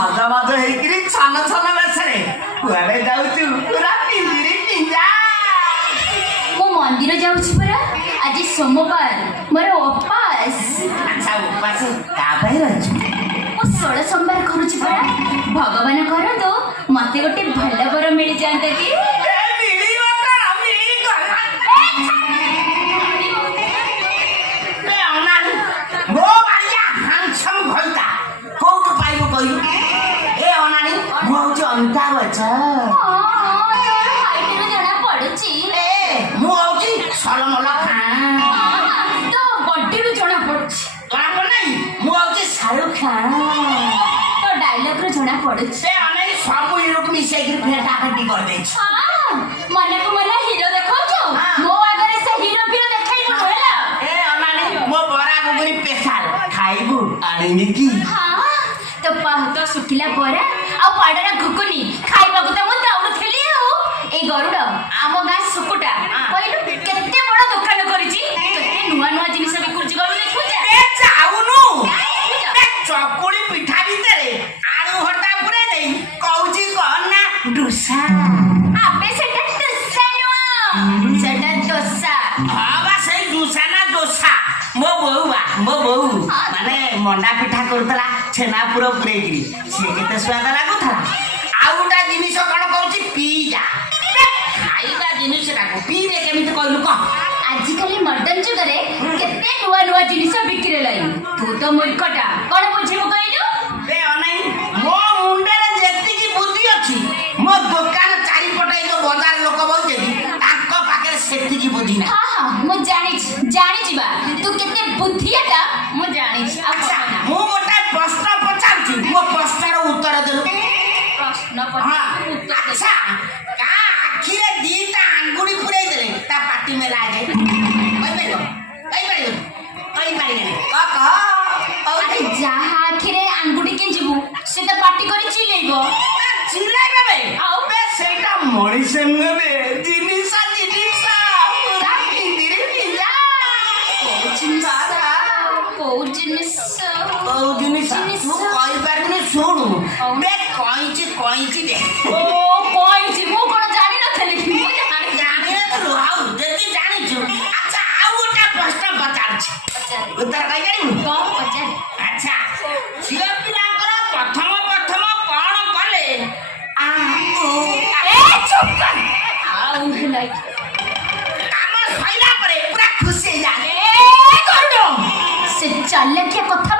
ସଜବାଜ ହେଇକିରି ଛନ ଛନ ବେଶରେ କୁଆଡେ ଯାଉଛୁ? ପୁରା ପିଞ୍ଜିରି ପିଞ୍ଜା। ମୁଁ ମନ୍ଦିର ଯାଉଛି ପରା, ଆଜି ସୋମବାର, ମୋର ଉପାସ। ଆଚ୍ଛା, ଉପାସ ତା ପାଇଁ ରହିଛୁ? ମୁଁ 16 ସୋମବାର କରୁଛି ପରା। ଭଗବାନ କରନ୍ତୁ ମତେ ଗୋଟେ ଭଲ ବର ମିଳିଯାଆନ୍ତା କି? ଅମିତାଭ ବଚ୍ଚନ। ଜଣା ପଡୁଛି। ମୁଁ ହଉଛି ସଲମଲ ଖାନ। ତ ବଡିରୁ ଜଣା ପଡୁଛି। ଜଣା ପଡୁନାହିଁ? ମୁଁ ହଉଛି ଶାହରୁଖ ଖାନ। ତ ଡାଇଲଗରୁ ଜଣା ପଡୁଛି। ସେ ଅନେକ ସବୁ ହିରୋକୁ ମିଶେଇକି ଫେଟା ଫେଟି କରିଦେଇଛି। ମନକୁ ମନ ହିରୋ ଦେଖାଉଛ, ମୋ ଆଗରେ ସେ ହିରୋ ଫିରୋ ଦେଖାଇବୁ ହେଲା। ଏ ଅନାନି, ମୋ ବରା ଗୁଗୁରି ସ୍ପେଶାଲ ଖାଇବୁ ଆଣିନି କି? ତ ପାହୁତ ଶୁଖିଲା ବରା ଆଉ ପାଡର ଘୁଗୁନି ଖାଇବାକୁ ତ ମୁଁ ଦୌଡୁଥିଲି। ଆଉ ଏଇ ଗରୁଡ ଆମ ଗାଁ ସୁକୁଟା କହିଲୁ କେତେ ବଡ ଦୋକାନ କରିଛି, କେତେ ନୂଆ ନୂଆ ଜିନିଷ ବିକୁଛି। ଗଲୁ ଦେଖିବୁ ଯାଉନୁ? ଚକୁଳି ପିଠା ଭିତରେ ଆଳୁ ଭର୍ତ୍ତା ପୁରେଇ ଦେଇ କହୁଛି କଣ ନା ଡୋସା। ଆବେ ସେଟା ଦୋସା ନୁହଁ, ସେଟା ଦୋସା। ହଁ ବା, ସେଇ ଡୋସା ନା ଦୋସା। ମୋ ବୋଉ ମାନେ ମଣ୍ଡା ପିଠା କରୁଥିଲା ଛେନା ପୁର ପୁରେଇକିରି, ସେ କେତେ ସ୍ୱାଦ ଲାଗୁଥିଲା। ଆଉ ଗୋଟେ ଜିନିଷ କଣ କହୁଛି ପିଜା। ଖାଇବା ଜିନିଷଟାକୁ ପିଇବେ କେମିତି କହିଲୁ କହ? ଆଜିକାଲି ମଡର୍ଣ୍ଣ ଯୁଗରେ କେତେ ନୂଆ ନୂଆ ଜିନିଷ ବିକ୍ରିଲାଣି। ତୁ ତ ମୂର୍ଖଟା, କଣ ବୁଝିବୁ କହିଲୁ? ମୋ ମୁଣ୍ଡରେ ଯେତିକି ବୁଦ୍ଧି ଅଛି, ମୋ ଦୋକାନ ଚାରିପଟେ ଯୋଉ ବଜାର ଲୋକ ବଉଛନ୍ତି ତାଙ୍କ ପାଖରେ ସେତିକି ବୁଦ୍ଧି ନାହିଁ। ହଁ ମୁଁ ଜାଣିଛି ବା ତୁ କେତେ ବୁଦ୍ଧିଆଟା ମୁଁ ଜାଣିଛି। ଆଚ୍ଛା, ମୁଁ ଗୋଟେ ପ୍ରଶ୍ନ ପଚାରୁଛି, ମୋ ପ୍ରଶ୍ନର ଉତ୍ତର ଦେଲୁ। ପ୍ରଶ୍ନ ଆଚ୍ଛା, କାହା ଆଖିରେ ଦିଟା ଆଙ୍ଗୁଳି ପୁରେଇ ଦେଲେ ତା ପାଟି ମେଲା ହେଇଯାଏ? କହିପାରିବେନି। ଯାହା ଆଖିରେ ଆଙ୍ଗୁଠି ଯିବୁ ସେ ତ ପାଟି କରି ଚିଲେଇବ। ଚିଲେଇବେ? ଆଉ ସେଇଟା ମଣିଷ ନୁହେଁ, ଜିନିଷ ପୁରା ପିଞ୍ଜିରି ପିଞ୍ଜା। କୋଉ ଜିନିଷ ମୁଁ କହିପାରିବିନି। ଶୁଣୁ, କଇଁଚି ଦେ। କଇଁଚି? ମୁଁ କଣ ଜାଣିନଥିଲି? ଜାଣିନଥିଲୁ? ଆଉ ଯଦି ଜାଣିଛୁ, ଆଚ୍ଛା ଆଉ ଗୋଟେ ପ୍ରଶ୍ନ ପଚାରୁଛି, ଉତ୍ତର କହିପାରିବୁ? ଆଚ୍ଛା, ଝିଅ ପିଲାଙ୍କର ପ୍ରଥମ କଣ କଲେ କାମ ସଇଲା ପରେ ପୁରା ଖୁସି ହେଇଯାଏ? ସେ ଚାଲାକିଆ କଥା